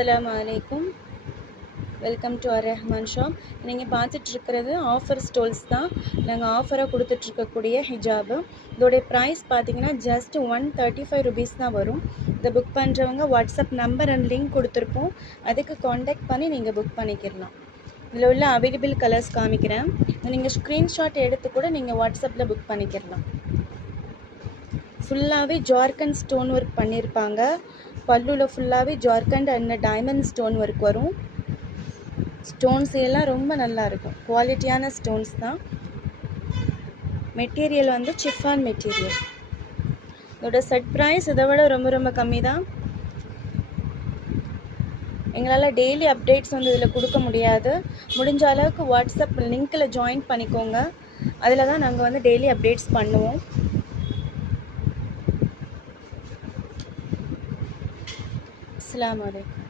அஸ்ஸலாமு அலைக்கும். Welcome to Rahman shop. நீங்கள் பார்த்துட்ருக்கிறது ஆஃபர் ஸ்டோல்ஸ் தான். நாங்கள் ஆஃபராக கொடுத்துட்ருக்கக்கூடிய ஹிஜாபு. இதோடைய ப்ரைஸ் பார்த்தீங்கன்னா ஜஸ்ட் 135 ருபீஸ் தான் வரும். இதை புக் பண்ணுறவங்க வாட்ஸ்அப் நம்பர் அண்ட் லிங்க் கொடுத்துருப்போம், அதுக்கு காண்டாக்ட் பண்ணி நீங்கள் புக் பண்ணிக்கிடலாம். இதில் உள்ள அவைலபிள் கலர்ஸ் காமிக்கிறேன். நீங்கள் ஸ்க்ரீன்ஷாட் எடுத்து கூட நீங்கள் வாட்ஸ்அப்பில் புக் பண்ணிக்கிடலாம். ஃபுல்லாகவே ஜார்க்கண்ட் ஸ்டோன் ஒர்க் பண்ணியிருப்பாங்க. பல்லுவில் ஃபுல்லாகவே Jharkhand and diamond stone work வரும். ஸ்டோன்ஸ் எல்லாம் ரொம்ப நல்லா இருக்கும். குவாலிட்டியான ஸ்டோன்ஸ் தான். மெட்டீரியல் வந்து சிஃபான் மெட்டீரியல். இதோட செட் ப்ரைஸ் இதை விட ரொம்ப ரொம்ப கம்மி தான். எங்களால் டெய்லி அப்டேட்ஸ் வந்து இதில் கொடுக்க முடியாது. முடிஞ்ச அளவுக்கு வாட்ஸ்அப் லிங்க்கில் ஜாயின் பண்ணிக்கோங்க. அதில் தான் நாங்கள் வந்து டெய்லி அப்டேட்ஸ் பண்ணுவோம். அஸ்ஸலாமு அலைக்கும்.